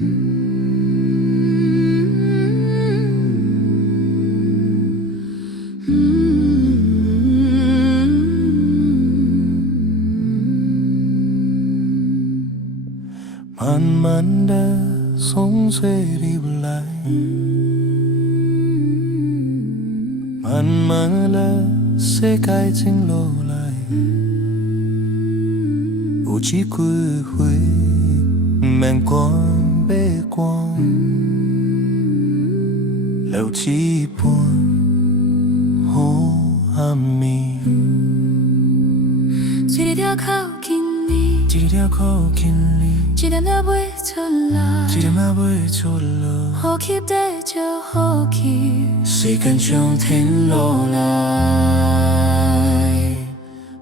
慢慢的从嘴里不来，慢慢的世界静落来，有一季花免光白光，留一半黑暗暝。一条靠近你，一条靠近你。一点也袂出来，一点也袂出来，呼吸地就呼吸，时间像停落来，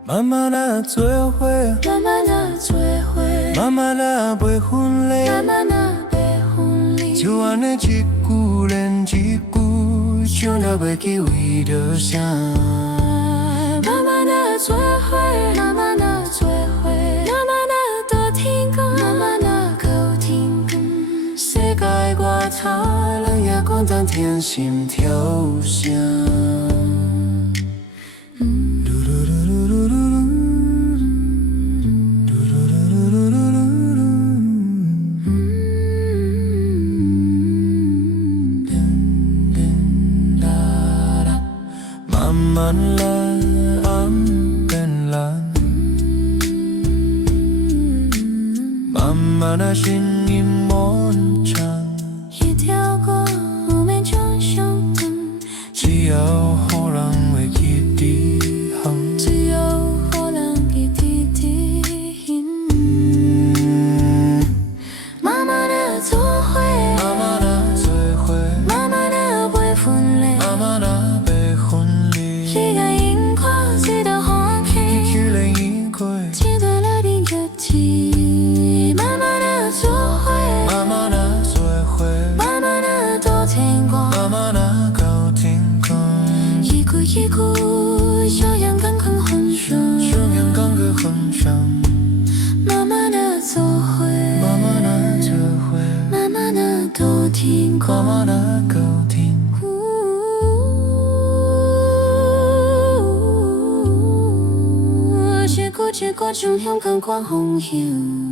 慢慢地做伙，慢慢地做伙，慢慢地袂分离，慢慢地袂分离，就安尼一句连一句，想也袂记为着啥。慢慢地做伙，慢慢地做伙，慢慢地多天光，慢慢地够天光，世界外头人也管当天心跳声。慢慢来，暗变蓝，慢慢的声音漫长。一条歌不免将相等，只要予人会记伫行，只有予人记伫行。慢慢地做伙，慢慢的做伙，慢慢地袂分离，慢慢的袂分离。时间因果，一道风一起，去连一过，一段来临日子。慢慢地做伙，慢慢的做伙，慢慢地多天光，慢慢的到天光。一句一句，小羊干枯混响，小羊刚个分享，慢慢地做伙，慢慢的做伙，慢慢地多天慢光。慢的到天光。一句一句，将香港关风向。